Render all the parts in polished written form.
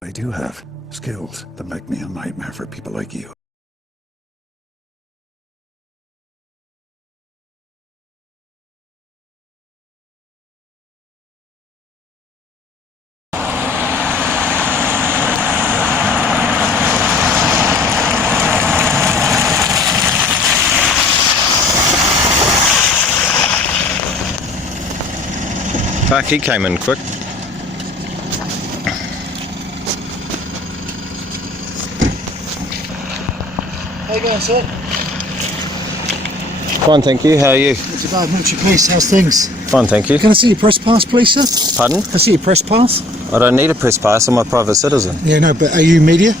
I do have skills that make me a nightmare for people like you. Fuck, he came in quick. How you going, sir? Fine, thank you. How are you? Not too bad, military police. How's things? Fine, thank you. Can I see your press pass, please, sir? Pardon? Can I see your press pass? I don't need a press pass. I'm a private citizen. Yeah, no, but are you media?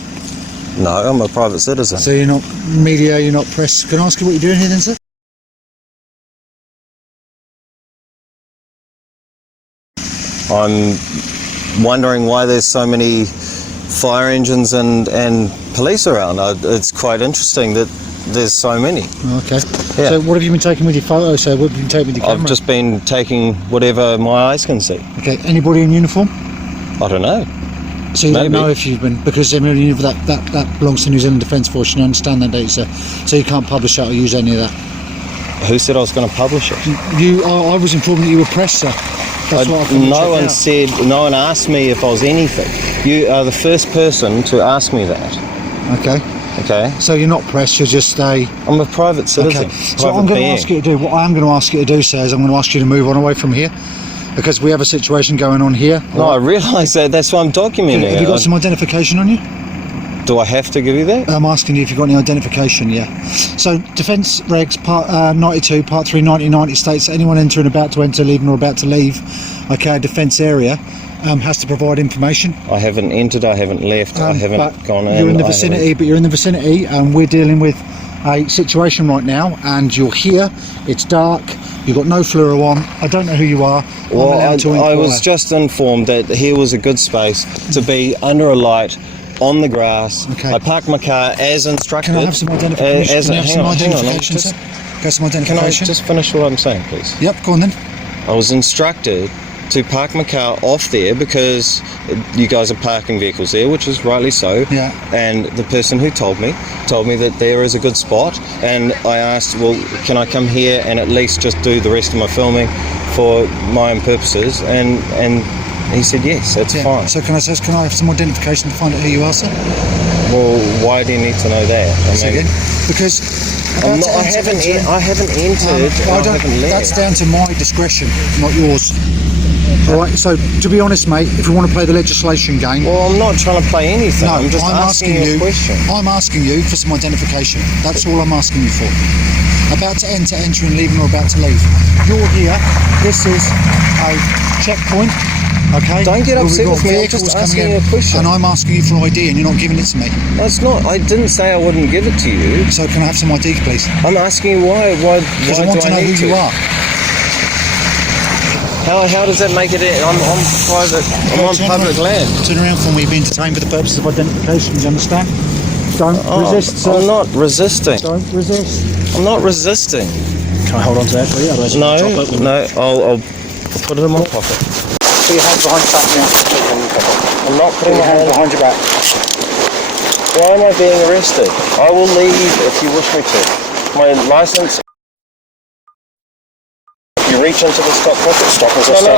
No, I'm a private citizen. So you're not media, you're not press. Can I ask you what you're doing here then, sir? I'm wondering why there's so many fire engines and police around. It's quite interesting that there's so many. Okay. Yeah. So what have you been taking with your photo? So what have you been taking with your camera? I've just been taking whatever my eyes can see. Okay. Anybody in uniform? I don't know. So you Maybe. don't know if you've been, because that belongs to New Zealand Defence Force. You understand that, don't you, sir? So you can't publish that or use any of that. Who said I was going to publish it? I was informed that you were press, sir. That's what I no one asked me if I was anything. You are the first person to ask me that. Okay. Okay. So you're not press, you're just I'm a private citizen. Okay. So what I'm going to ask you to do, sir, is I'm going to ask you to move on away from here, because we have a situation going on here. No, I realise that. That's why I'm documenting it. Have you got some identification on you? Do I have to give you that? I'm asking you if you've got any identification, yeah. So, Defence Regs, Part 92, Part 3, 1990 states that anyone entering, about to enter, leaving or about to leave, okay, a defence area, has to provide information. I haven't entered, I haven't left, I haven't gone in. You're in the vicinity, but you're in the vicinity, and we're dealing with a situation right now, and you're here, it's dark, you've got no fluoro on, I don't know who you are. Well, I was just informed that here was a good space to be under a light, on the grass. Okay. I parked my car as instructed. Can I have some identification? Hang on. Can I have some identification? Can I just finish what I'm saying, please? Yep, go on then. I was instructed to park my car off there because you guys are parking vehicles there, which is rightly so. Yeah. And the person who told me that there is a good spot, and I asked, well, can I come here and at least just do the rest of my filming for my own purposes? And he said yes, that's fine. So can I have some identification to find out who you are, sir? Well, why do you need to know that? Because I haven't entered. I haven't left. That's down to my discretion, not yours. Alright, so to be honest, mate, if you want to play the legislation game... Well, I'm not trying to play anything. No, I'm just asking you a question. I'm asking you for some identification. That's all I'm asking you for. About to enter, entering, leaving, or about to leave. You're here. This is a checkpoint. Okay. Don't get upset with me. I'm just asking you a question. And I'm asking you for ID, and you're not giving it to me. No, it's not. I didn't say I wouldn't give it to you. So can I have some ID, please? I'm asking you why. Because I want to know who you are. How does that make it? I'm on private. I'm on public land. Turn around for me. You're being detained for the purposes of identification. Do you understand? Don't resist, sir. I'm not resisting. Don't resist. I'm not resisting. Can I hold on to that for you? Otherwise I'll put it in my pocket. Put your hands behind your back now. I'm not putting your hands behind your back. Why am I being arrested? I will leave if you wish me to. My license. If you reach into this top pocket, stop resisting.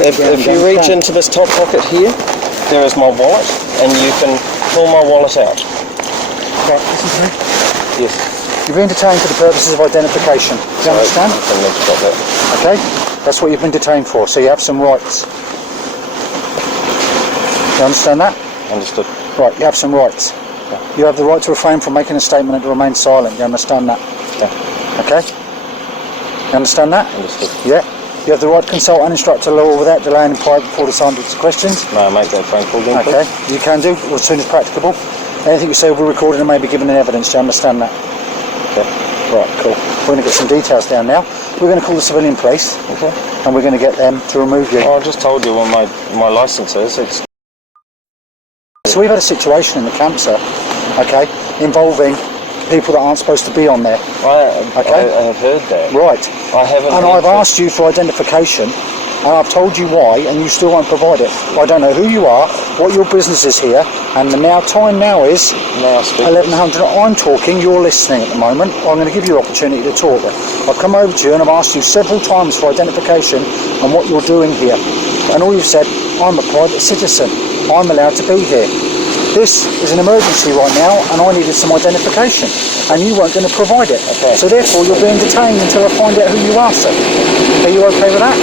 If you reach into this top pocket here, there is my wallet, and you can pull my wallet out. Right, this is me. Yes. You've been detained for the purposes of identification. Do you understand? Okay? That's what you've been detained for, so you have some rights. You understand that? Understood. Right, you have some rights. Yeah. You have the right to refrain from making a statement and to remain silent. You understand that? Yeah. Okay? You understand that? Understood. Yeah. You have the right to consult and instruct a lawyer without delaying in private before deciding to questions. May I make that phone call then, okay. please? You can do, as soon as practicable. Anything you say will be recorded and may be given in evidence. Do you understand that? Okay. Right, cool. We're going to get some details down now. We're going to call the civilian police. Okay. And we're going to get them to remove you. I just told you what my license is. So we've had a situation in the camp, sir, okay, involving people that aren't supposed to be on there. I have heard that. Right. I haven't. And I've asked you for identification, and I've told you why, and you still won't provide it. I don't know who you are, what your business is here, and the time now is 1100. I'm talking, you're listening at the moment. I'm going to give you an opportunity to talk. I've come over to you and I've asked you several times for identification and what you're doing here. And all you've said, I'm a private citizen. I'm allowed to be here. This is an emergency right now and I needed some identification and you weren't going to provide it. Okay. So therefore you're being detained until I find out who you are, sir. Are you okay with that?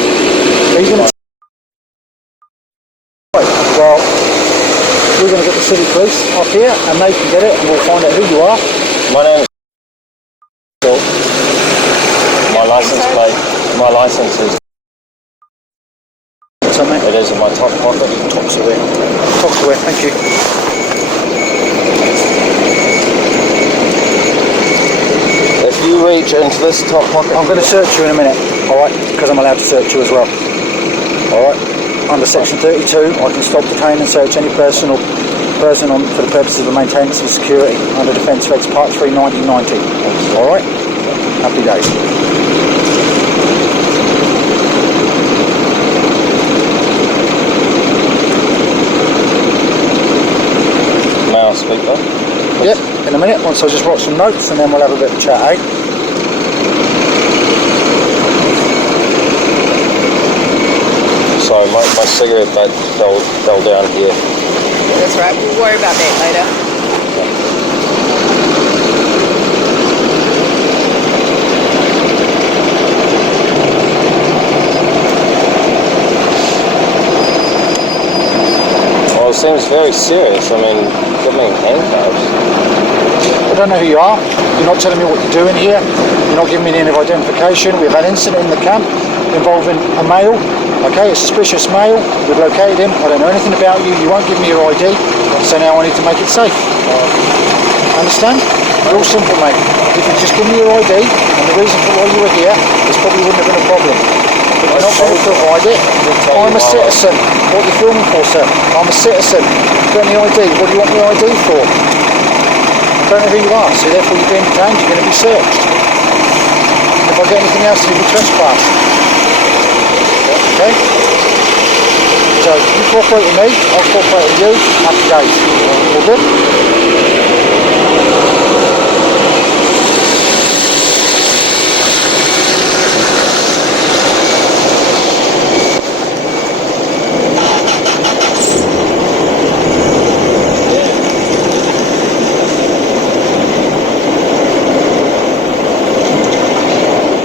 Are you going to... Right, well, we're going to get the city police up here and they can get it and we'll find out who you are. My name is... My license is... Something? It is in my top pocket. Tops away. Tops away, thank you. If you reach into this top pocket... I'm going to search you in a minute, alright? Because I'm allowed to search you as well. Alright? Under section 32, I can stop, detain and search any person on for the purposes of maintenance and security under Defence Regs Part 3, 1990. Alright? Happy days. Speak though? Yep, in a minute, once I just write some notes and then we'll have a bit of a chat, eh? Sorry, my cigarette butt fell down here. That's right, we'll worry about that later. Well, it seems very serious. I mean, get me in handcuffs. I don't know who you are. You're not telling me what you're doing here. You're not giving me any identification. We've had an incident in the camp involving a male. Okay, a suspicious male. We've located him. I don't know anything about you. You won't give me your ID. So now I need to make it safe. Understand? Real simple, mate. If you just give me your ID and the reason for why you were here, this probably wouldn't have been a problem. But you're not going to provide it. I'm a citizen. What are you filming for, sir? I'm a citizen. Got any ID? What do you want the ID for? I don't know who you are, so therefore you're being detained, you're going to be searched. If I get anything else, you'll be trespassed. Okay? So you cooperate with me, I'll cooperate with you. Happy days. All good?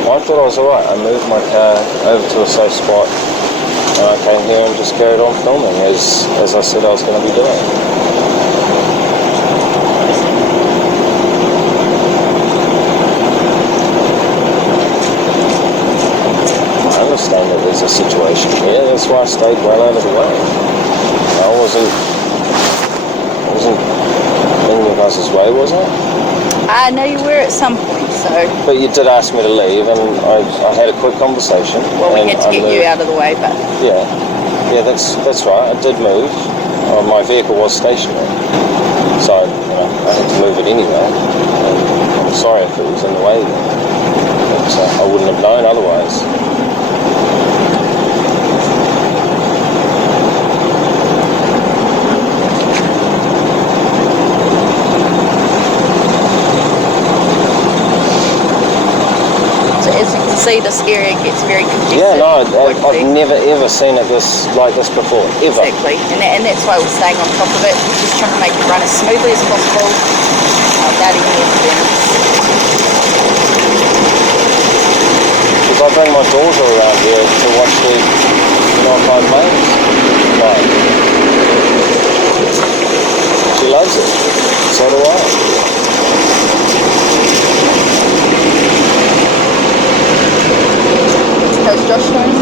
I thought I was alright. I moved my car over to a safe spot and I came here and just carried on filming as I said I was going to be doing. I understand that there's a situation here, that's why I stayed well out of the way. I wasn't in your guys' way, was I? I know you were at some point, so... But you did ask me to leave, and I had a quick conversation. Well, we had to get you out of the way, but... Yeah, that's right. I did move. My vehicle was stationary, so I had to move it anyway. And I'm sorry if it was in the way, but I wouldn't have known otherwise. See, this area gets very congested. Yeah, no, I've never ever seen it like this before, ever. Exactly, and that's why we're staying on top of it. We're just trying to make it run as smoothly as possible without any incidents. Because I bring my daughter around here to watch the Whenuapai planes. Right. She loves it. So do I. How's Josh doing?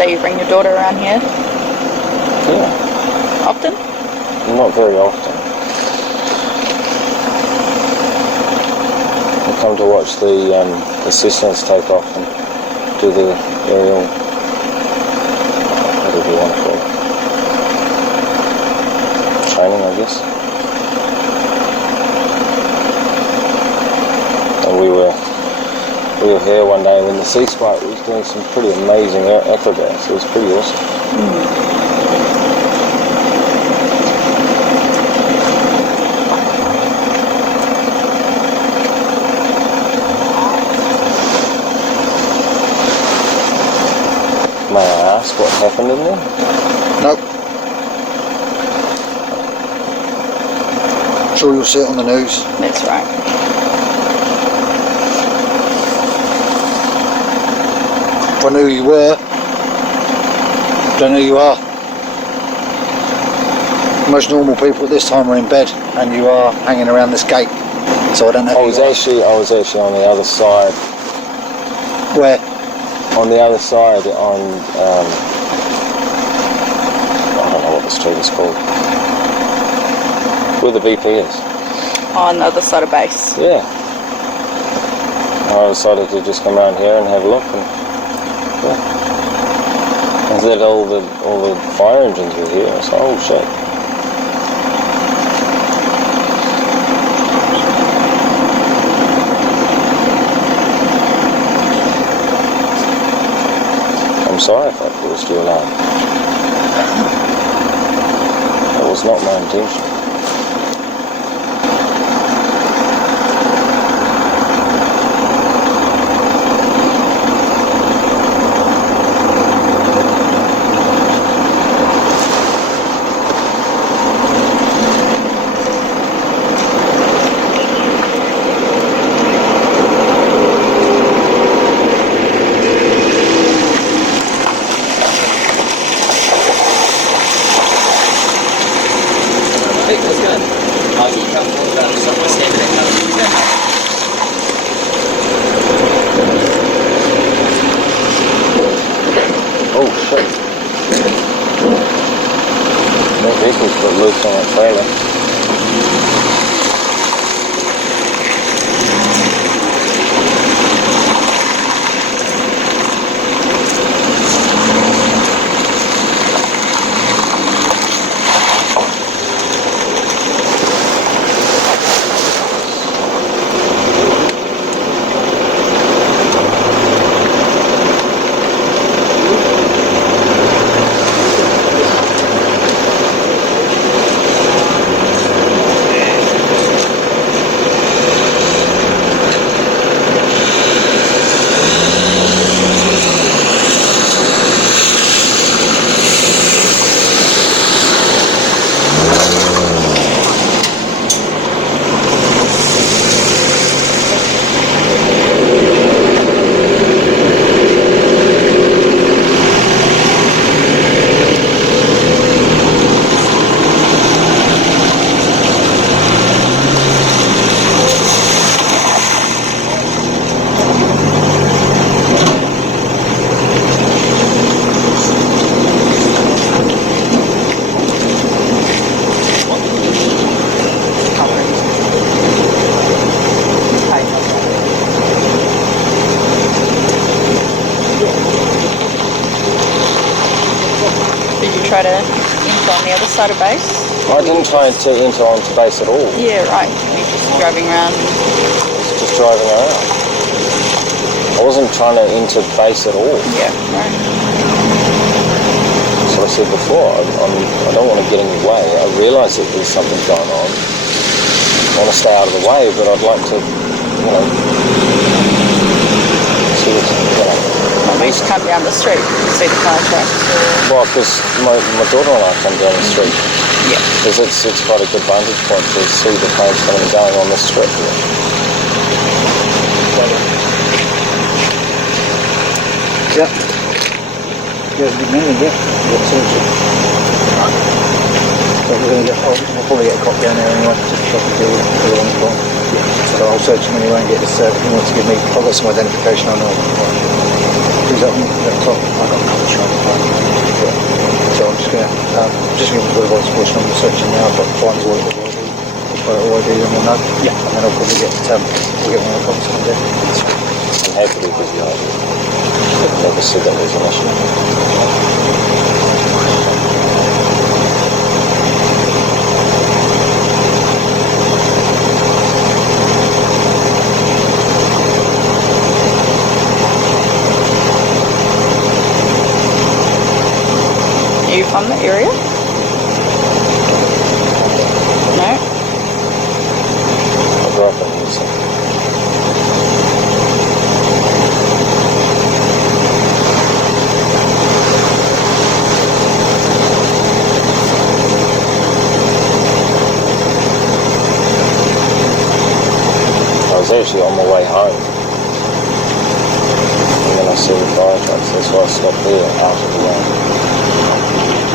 say you bring your daughter around here Yeah, often? not very often. I come to watch the Cessnas take off and do the aerial, whatever you want to call it, training, I guess. And we were here one day when the Sea Sprite was doing some pretty amazing acrobats. It was pretty awesome. May I ask what happened in there? Nope. I'm sure you'll see it on the news. That's right. If I knew who you were, don't know who you are. Most normal people at this time are in bed, and you are hanging around this gate. So I don't know. I was actually on the other side. Where? On the other side, on I don't know what the street is called. Where the VP is. On the other side of base. Yeah. I decided to just come around here and have a look, and yeah. And then all the fire engines were here. I was like, oh shit. I'm sorry if I caused you alarm. That was not my intention. Oh shit. That vehicle's got loose on that trailer. Try to enter on the other side of base? I didn't try to enter onto base at all. Yeah, right. You're just driving around. Just driving around. I wasn't trying to enter base at all. Yeah, right. So I said before, I don't want to get in your way. I realise that there's something going on. I want to stay out of the way, but I'd like to, see what's going on. We just come down the street to see the car tracks. Well, because my daughter and I come down the street. Yeah. Because it's quite a good vantage point to see the planes coming and going on this strip here. Yeah. Yeah, big man, yeah. But we'll probably get a cop down there anyway, just to deal with it on the spot. Yeah. So I'll search him anyway and get this, he wants to give me, I've got some identification on him. Who's up at the top? I've got a couple of shots. Yeah. Just going to put a voice portion on the section now. I've got to find all the ID and we'll know. Yeah. And then I'll probably get we'll get one of the cops on there. I'm happy to give you ID. I've never said that was an issue. Are you from the area? No? I grew up in Houston. I was actually on my way home. And then I saw the fire trucks, that's why I stopped there after the rain.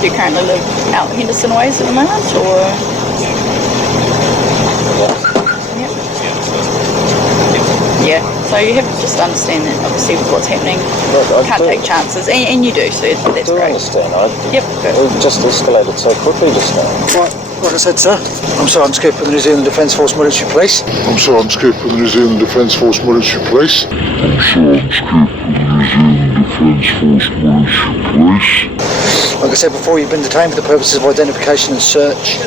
Do you currently live out Henderson ways at the moment, or? Yeah. So you have to just understand that obviously with what's happening, Look, can't take chances, and you do, so that's I do great. understand. Yep. It just escalated so quickly just now. Right, like I said, sir, I'm Sergeant Skip of the New Zealand Defence Force Military Police. I'm Sergeant Skip of the New Zealand Defence Force Military Police. I'm Sergeant Skip of the New Zealand Defence Force Military Police. Like I said before, you've been detained for the purposes of identification and search.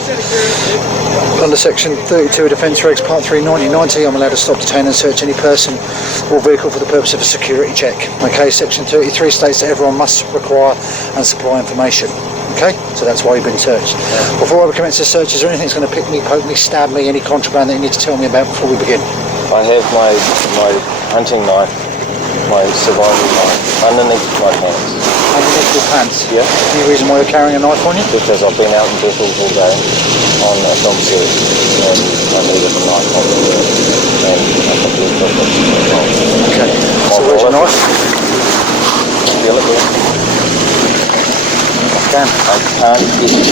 Under Section 32 of Defence Regs Part 3 1990, I'm allowed to stop, detain and search any person or vehicle for the purpose of a security check. Okay, Section 33 states that everyone must require and supply information. Okay, so that's why you've been searched. Before I commence the search, is there anything that's going to pick me, poke me, stab me, any contraband that you need to tell me about before we begin? I have my hunting knife, my survival knife, underneath my pants. Underneath your pants? Yeah. Any reason why you're carrying a knife on you? Because I've been out in battles all day on a film series and I needed a knife on me and a couple of weapons. Okay, so where's your knife? Feel it there? I can't get it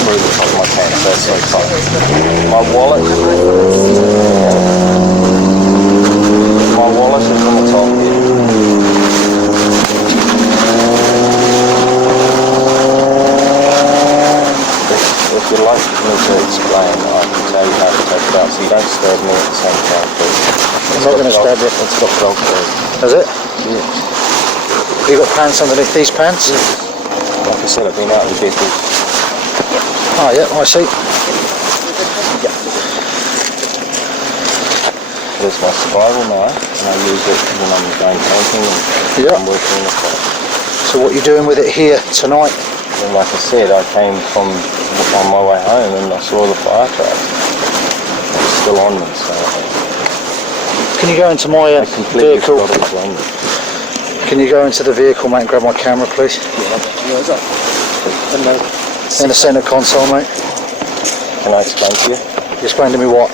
through the top of my pants, that's so tight. My wallet is on the top here. If you'd like me to explain, I can tell you how to take it out, so you don't stab me at the same time, please. I'm not going to stab you. It's got Velcro. Has it? Yeah. You got pants underneath these pants? Yeah. Like I said, I've been out in battles. Oh yeah, I see. There's my survival knife, and I use it when I'm going camping and I'm working in the forest. So what are you doing with it here tonight? And like I said, I came from on my way home and I saw the fire truck. It's still on me, so Can you go into my I completely vehicle? forgot it was on me. Can you go into the vehicle, mate, and grab my camera, please? In the centre console, mate. Can I explain to you? Explain to me what?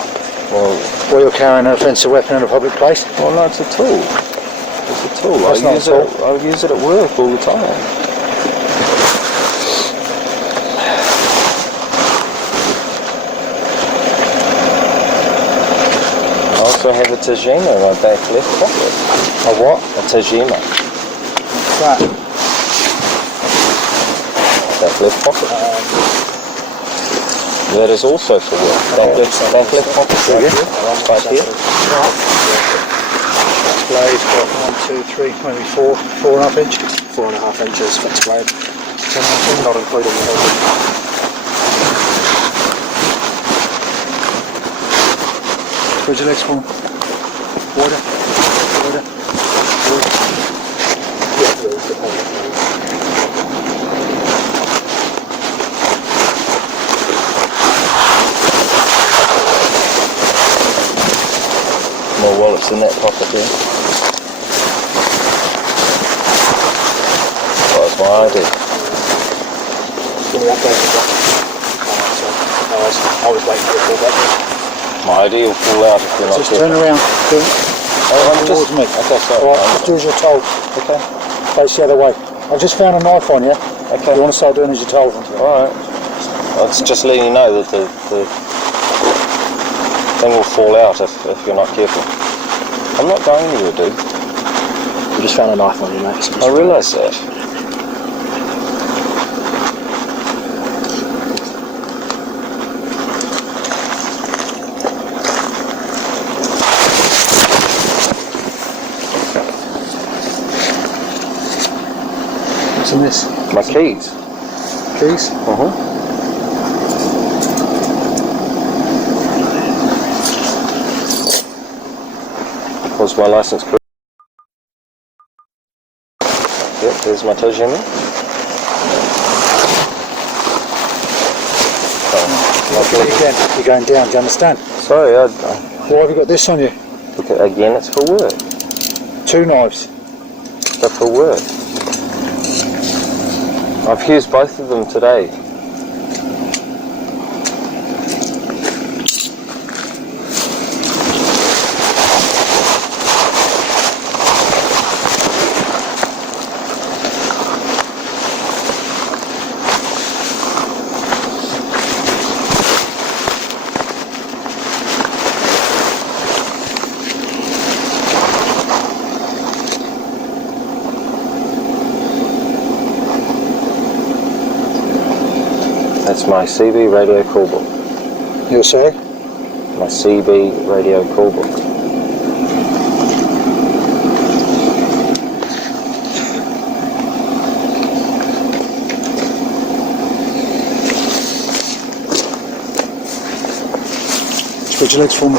Well, You're carrying an offensive weapon in a public place? well, no, it's a tool. It's a tool. That's not a tool. I use it at work all the time. I also have a Tajima in my back left pocket. A what? A Tajima. What's that? Back left pocket. That is also for work. Back left pocket. Right here. Right here. Fixed blade, got 1, 2, 3, maybe 4, 4.5 inch. 4.5 inches fixed blade, not including the hood. Where's your legs from? Water? loader? More wallets in that pocket there. That was my idea. I was waiting for a call back. My idea will fall out if you're not Just careful. turn around. I'm towards me. Okay, sorry. Right, just do as you're told. Okay. Face the other way. I've just found a knife on you. Okay. You want to start doing as you're told. Alright. It's just letting you know that the thing will fall out if you're not careful. I'm not going anywhere, dude. You just found a knife on you, mate. I realise that. What's in this? My keys. Keys? Was my license clear? Yep, there's my toes, Jimmy. Again, you're going down, do you understand? Sorry, Why have you got this on you? okay, again, it's for work. 2 knives. They're for work. I've used both of them today. That's my CB radio call book. You're sorry? My CB radio call book. Spread your legs for me.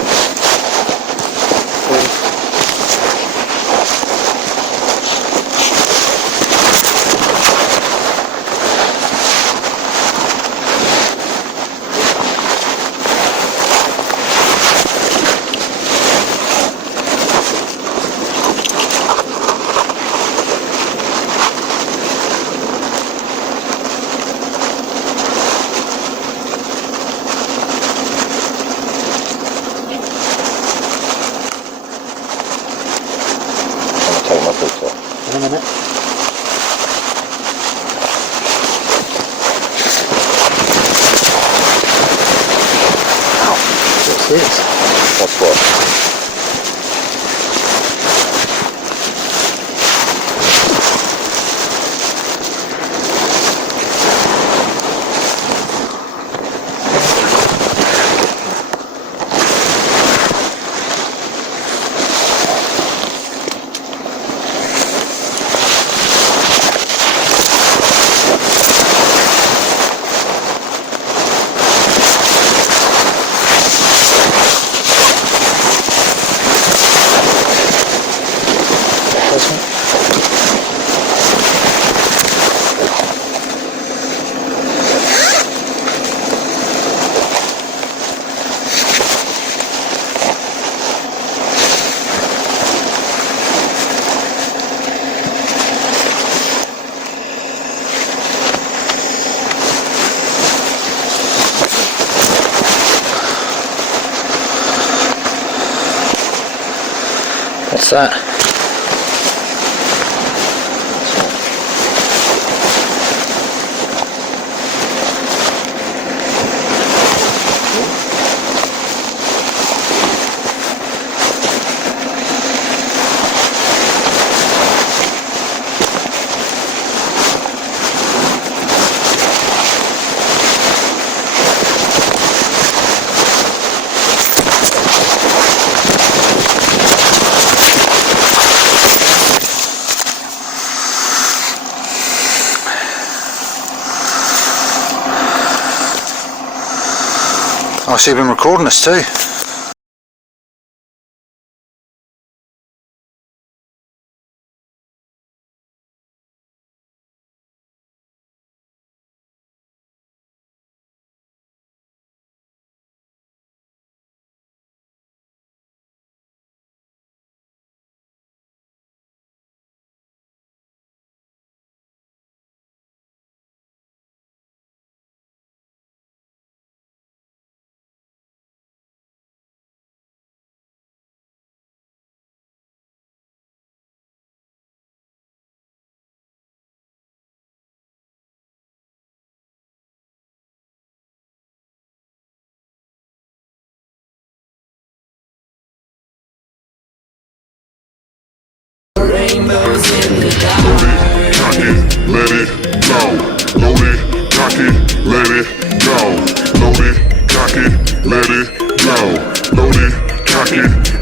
Take my boots off. In a minute. What's this? That's what. What's that? I see you've been recording this too.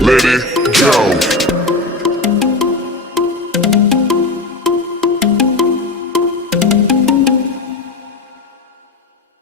let it go.